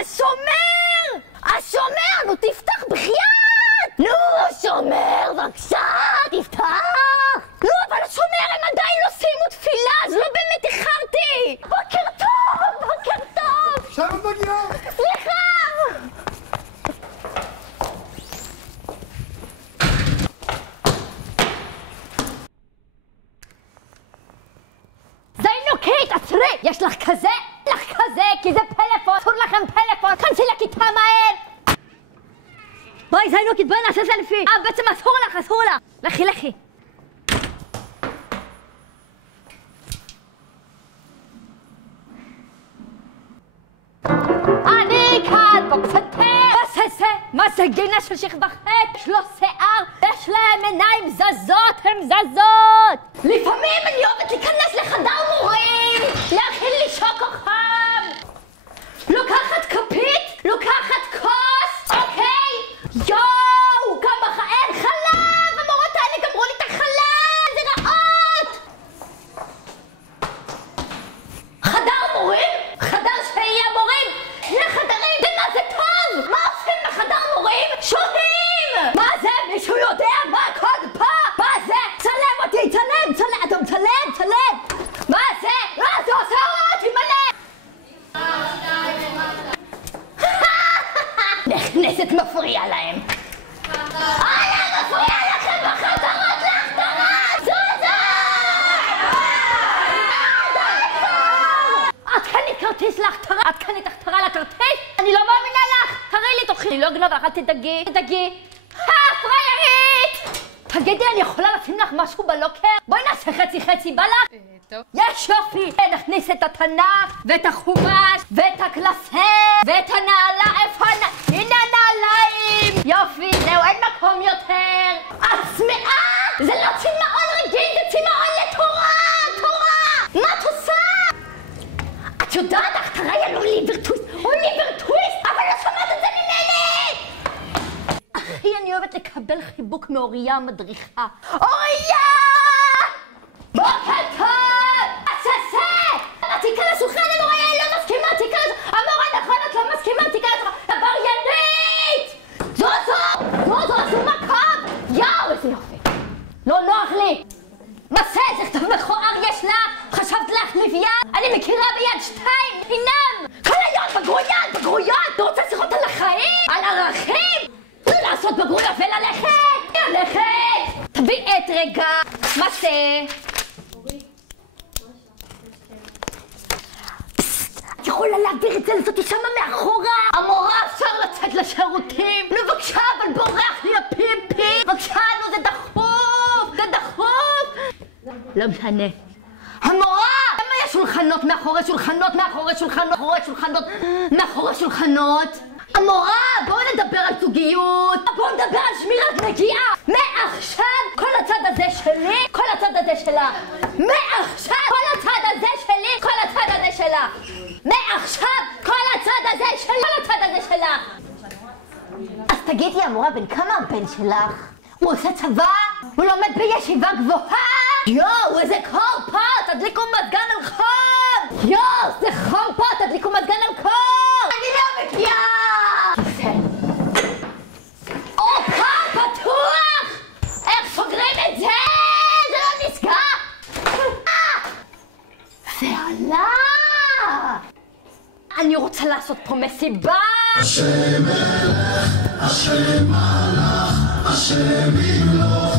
השומר! השומר! נו תפתח בחייאת! נו השומר, בבקשה, תפתח! לא, אבל השומר, הם עדיין לא סיימו תפילה, אז לא באמת איחרתי! בוקר טוב! בוקר טוב! שם את מגיעה! סליחה! זיינוקית, עצרי! יש לך כזה? לך כזה, כי זה פלאפון! אסור לכם פלאפון! כנסי לכיתה מהר! בואי זיינוקית, בואי נעשה סלפי! בעצם אסור לך, אסור לך! לכי, לכי! אני כאן בפסנתר! מה זה? מה זה גינה של שכבה ח'? יש לו שיער, יש להם עיניים זזות, הם זזות! לפעמים אני אוהבת להיכנס לחדר מורים, להכין לי שוקו חם, לוקחת כפית, לוקחת כוס, אוקיי? יואו, כמה אין חלב! המורות האלה גמרו לי את החלב, זה רעות! חדר מורים? חדר שיהיה מורים? שני חדרים, ומה זה טוב? מה עושים בחדר מורים? שוהים! מה זה? מישהו יודע מה הקוד פה? מה זה? צלם אותי, צלם, צלם, אתה מצלם, צלם! מה זה? מה זה עושה אותי מלא? נכנסת מפריע להם. אני מפריע לכם בחזרות להחתרות! זוזו! את קנית כרטיס להחתרה? את קנית החתרה לכרטיס? אני לא מאמינה לך! תראי לי, תוכלי. אני לא גנוב לך, אל תדאגי. תדאגי. פריירית! תגידי, אני יכולה לשים לך משהו בלוקר? בואי נעשה חצי חצי, בא לך? טוב. יש יופי! נכניס את התנ"ך, ואת החומש, ואת הקלסר, ואת הנעלה, איפה הנה הנעליים! יופי, זהו, אין מקום יותר! את צמאה! זה לא צמאון רגיל, זה צמאון לתורה! תורה! מה את עושה? את יודעת, ההכתרה היא על אוליברטוויסט, אבל לא שמעת את זה ממני! אחי, אני אוהבת לקבל חיבוק מאוריה המדריכה. אוריה! בוקר טוב! תיכנס שולחן המורה, היא לא מסכימה, תיכנס... המורה נכון, את לא מסכימה, תיכנס... עבריינית! זוזו, עשו מקום! יאו, איזה יופי! לא נוח לי! מסע, זה כתוב מכוער יש לך! חשבת להחליף יד? אני מכירה ביד 2, חינם! כל היום בגרויות! אתה רוצה שיחות על החיים? על ערכים? לא לעשות בגרויות וללכת! תביא את רגע! מסע! את יכולה להעביר את זה לזאתי שמה מאחורה? המורה, אפשר לצאת לשירותים? נו בבקשה, אבל בורח לי הפיפי! בבקשה, נו זה דחוף! זה דחוף! לא משנה. המורה! למה יש שולחנות מאחורי שולחנות? מאחורי שולחנות? המורה, בואו נדבר על זוגיות! בואו נדבר על שמירת נגיעה! מעכשיו כל הצד הזה שלי, כל הצד הזה שלה! מעכשיו כל הצד הזה שלי, כל הצד הזה שלה! מעכשיו כל הצד הזה שלי, כל הצד הזה שלה! אז תגידי, המורה, בן כמה הבן שלך? הוא עושה צבא? הוא לומד בישיבה גבוהה? יואו, איזה קור פה! תדליקו מזגן על חום! יואו, זה חום פה! תדליקו מזגן על קור! אני לא מגיעה! או, פה פתוח! איך סוגרים את זה? זה לא נסגר! זה עלה! אני רוצה לעשות פה מסיבה! השם מלך, השם מלך, השם ימלוך